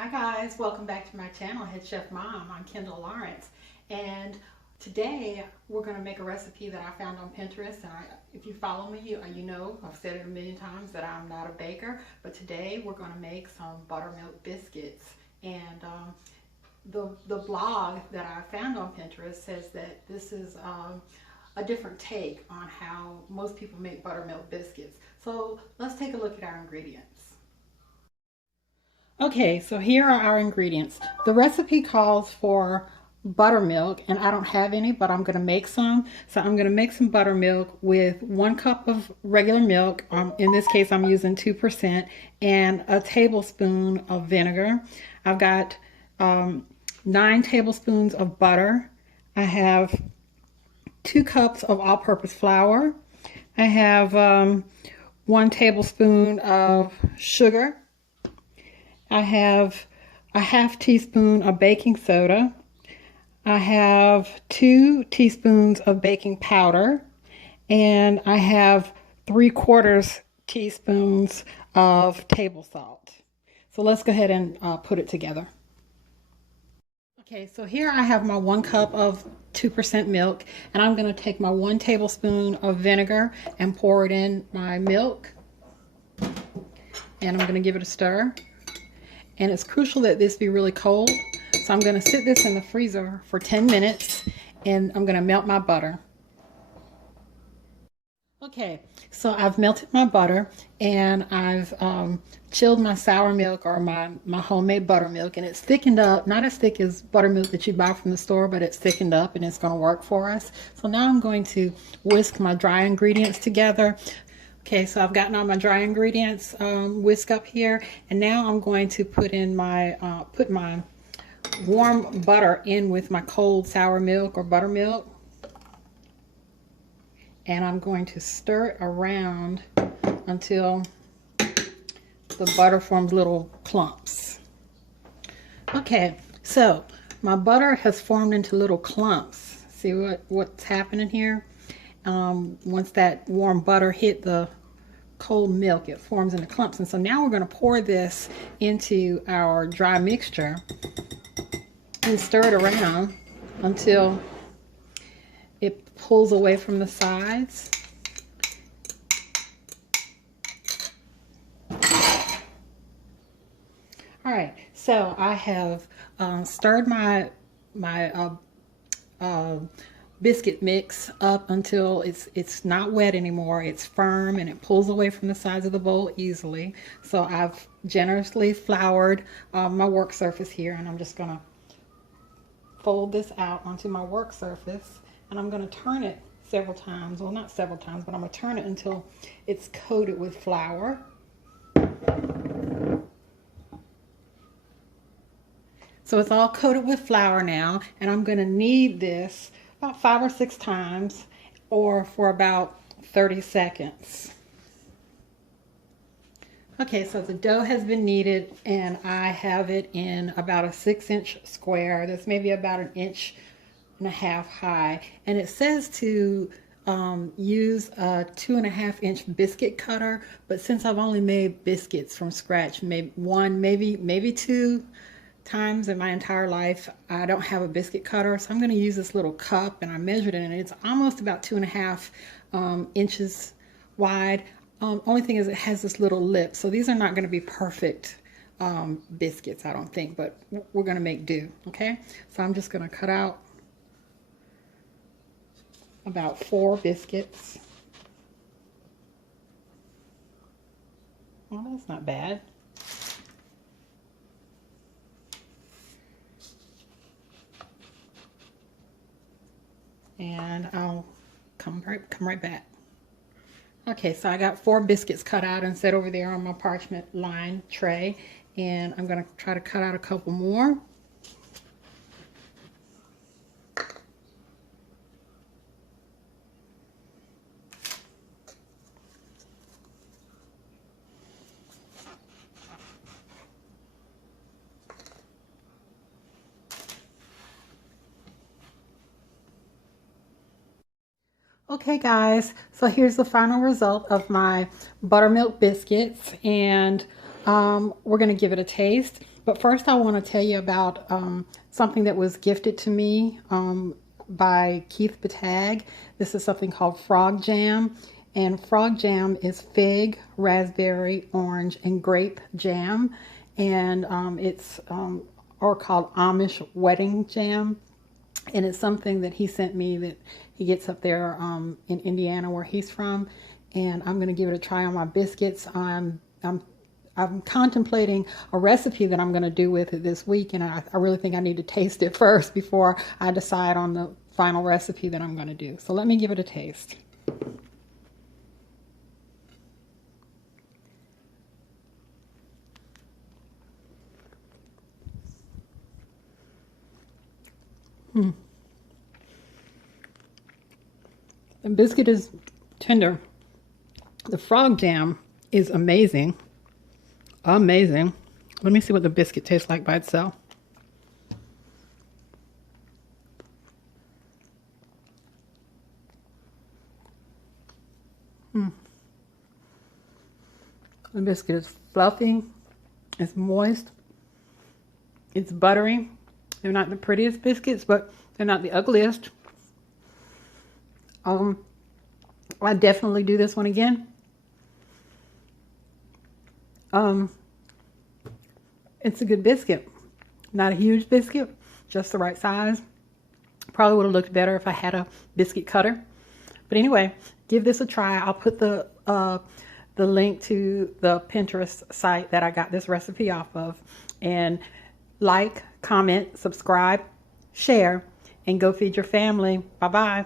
Hi guys, welcome back to my channel, Head Chef Mom. I'm Kendall Lawrence, and today we're going to make a recipe that I found on Pinterest. And if you follow me, you know I've said it a million times that I'm not a baker, but today we're going to make some buttermilk biscuits. And the blog that I found on Pinterest says that this is a different take on how most people make buttermilk biscuits. So let's take a look at our ingredients. Okay, so here are our ingredients. The recipe calls for buttermilk, and I don't have any, but I'm going to make some. So I'm going to make some buttermilk with 1 cup of regular milk. In this case, I'm using 2%, and a tablespoon of vinegar. I've got 9 tablespoons of butter. I have 2 cups of all-purpose flour. I have 1 tablespoon of sugar. I have a ½ teaspoon of baking soda. I have 2 teaspoons of baking powder, and I have 3/4 teaspoons of table salt. So let's go ahead and put it together. Okay, so here I have my 1 cup of 2% milk, and I'm going to take my 1 tablespoon of vinegar and pour it in my milk, and I'm going to give it a stir. And it's crucial that this be really cold. So I'm going to sit this in the freezer for 10 minutes, and I'm going to melt my butter. Okay, so I've melted my butter, and I've chilled my sour milk, or my homemade buttermilk, and it's thickened up. Not as thick as buttermilk that you buy from the store, but it's thickened up, and it's going to work for us. So now I'm going to whisk my dry ingredients together. Okay, so I've gotten all my dry ingredients whisked up here, and now I'm going to put in my put my warm butter in with my cold sour milk or buttermilk, and I'm going to stir it around until the butter forms little clumps. Okay, so my butter has formed into little clumps. See what's happening here? Once that warm butter hit the cold milk, it forms into clumps. And so now we're going to pour this into our dry mixture and stir it around until it pulls away from the sides. All right, so I have stirred my biscuit mix up until it's not wet anymore. It's firm and it pulls away from the sides of the bowl easily. So I've generously floured my work surface here, and I'm just gonna fold this out onto my work surface, and I'm gonna turn it several times. Well, not several times, but I'm gonna turn it until it's coated with flour. So it's all coated with flour now, and I'm gonna knead this about 5 or 6 times, or for about 30 seconds. Okay, so the dough has been kneaded, and I have it in about a 6-inch square. That's maybe about 1.5 inches high, and it says to use a 2.5-inch biscuit cutter, but since I've only made biscuits from scratch maybe 1, maybe 2 times in my entire life, I don't have a biscuit cutter, so I'm going to use this little cup, and I measured it, and it's almost about 2.5 inches wide. Only thing is it has this little lip, so these are not going to be perfect biscuits, I don't think, but we're going to make do. Okay, so I'm just going to cut out about 4 biscuits. Well, that's not bad. And I'll come right back. Okay, so I got 4 biscuits cut out and set over there on my parchment lined tray, and I'm going to try to cut out a couple more. Okay guys, so here's the final result of my buttermilk biscuits, and we're going to give it a taste. But first I want to tell you about something that was gifted to me by Keith Batag. This is something called Frog Jam. And Frog Jam is fig, raspberry, orange, and grape jam. And it's or called Amish wedding jam. And it's something that he sent me that he gets up there in Indiana where he's from. And I'm going to give it a try on my biscuits. I'm contemplating a recipe that I'm going to do with it this week, and I really think I need to taste it first before I decide on the final recipe that I'm going to do. So let me give it a taste. The biscuit is tender. The frog jam is amazing. Amazing. Let me see what the biscuit tastes like by itself. The biscuit is fluffy. It's moist. It's buttery. They're not the prettiest biscuits, but they're not the ugliest. I definitely do this one again. It's a good biscuit. Not a huge biscuit, just the right size. Probably would have looked better if I had a biscuit cutter. But anyway, give this a try. I'll put the link to the Pinterest site that I got this recipe off of. And like, comment, subscribe, share, and go feed your family. Bye-bye.